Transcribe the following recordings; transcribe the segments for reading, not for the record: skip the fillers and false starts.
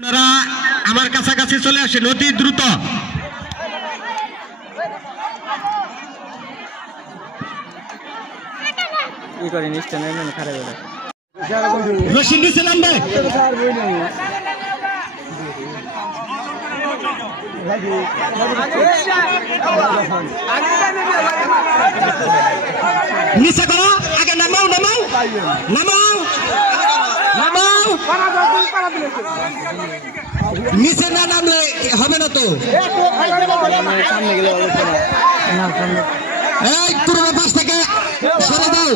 আপনারা আমার কাছাকাছি চলে আসেন অতি দ্রুত। রশিদ নিচে নামবে। নিচে করো, আগে নামাও নামাও নামাও নামাও। নিচে না নামলে হবে না তো। এই পূর্ব পাশ থেকে সরে দাও,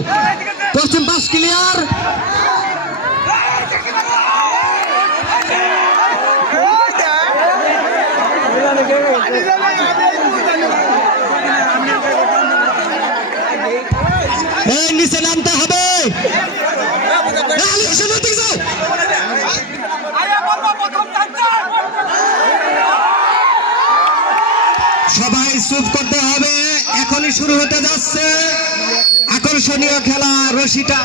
পশ্চিম পাশ ক্লিয়ার। এই নিচে নামতে হবে। সবাই চুপ করতে হবে, এখনই শুরু হতে যাচ্ছে আকর্ষণীয় খেলা রশিটা।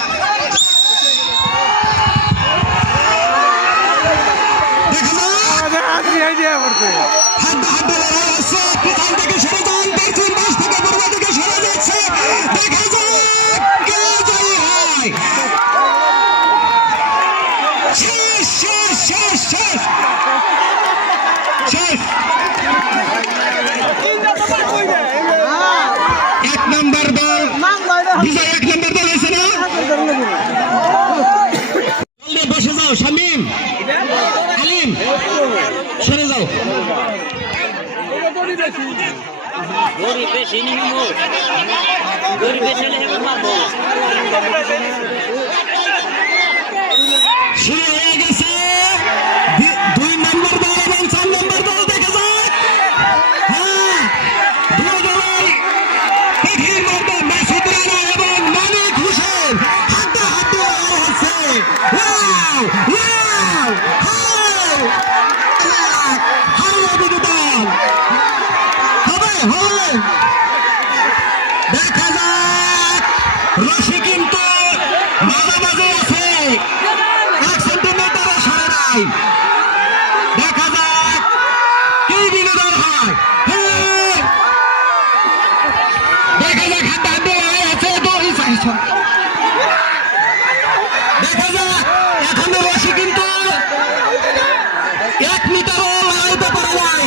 এক নম্বর দল বিজয়, এক নম্বর দল হয়েছে না? বসে যাও, শামিম আলিম সরে যাও। শুরু হয়ে গেছে 2 নম্বর দল এবং 4 নম্বর দল। দেখা যায় হ্যাঁ, দুই দলের কঠিন মর্দে মাসুদ রানা এবং মানিক হোসেন হাড্ডাহাড্ডি হচ্ছে। ওয়াও ওয়াও হবে হবে। দেখা যাক, রশি কিন্তু মাঝামাঝি আছে, 1 সেন্টিমিটারও সরে নাই। দেখা যাক কি বিনোদন হয়। দেখা যাক হাড্ডাহাড্ডি আছে। দেখা যাক, এখনো রশি কিন্তু 1 মিটারও লড়াইতে পারে নাই।